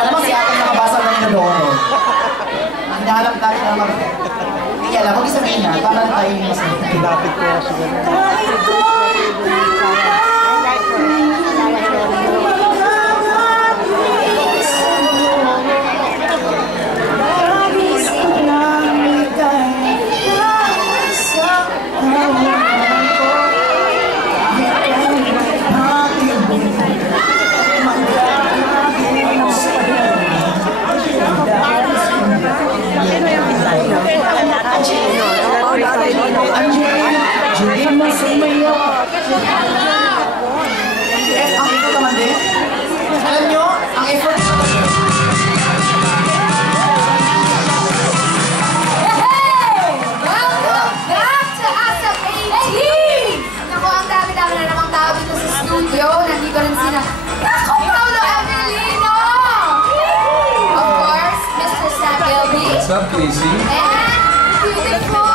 Alam mo si ate nakabasa ng Inodoro. Hinahanap natin naman. Hindi alam, huwag isabihin na. Para tayo yung mas Pinapit ko kasi alam nyo, ang effort Welcome back to ASAP 18! Naku, ang dami-dami na namang tao dito sa studio. Nandito rin sila. Naku, Paolo Avelino! Of course, Mr. Sam Gilby. What's up, Casey? And beautiful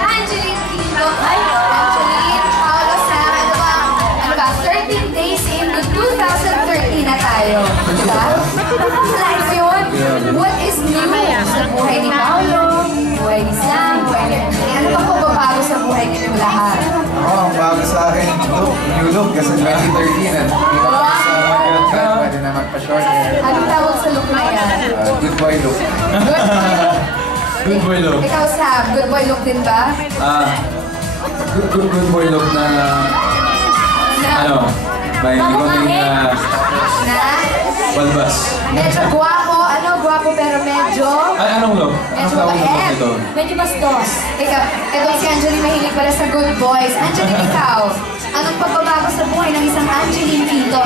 Angeline Quino. Angeline, Paolo, Sam, ano ba? 13 days into 2013 na tayo. Diba? Life yun. What is new sa buhay ni Paolo, buhay ni Sam, buhay ni Angeline? Ano pa bago sa buhay niyo lahat? Ang bago sa akin, new look kasi 2013 at hindi pa sa girlfriend, pwede na magpa-short hair. Anong tawag sa look na yan? Good boy look. Good boy look. Good boy look. Ikaw, Sam, good boy look din ba? Good boy look na, may konting balbas. Medyo guwapo, guwapo pero medyo... Anong look? Anong tawag ng look ito? Medyo bastos. Ikaw, ito si Angeline mahilig pala sa good boys. Angeline, ikaw, anong pagbabago sa buhay ng isang Angeline Quinto?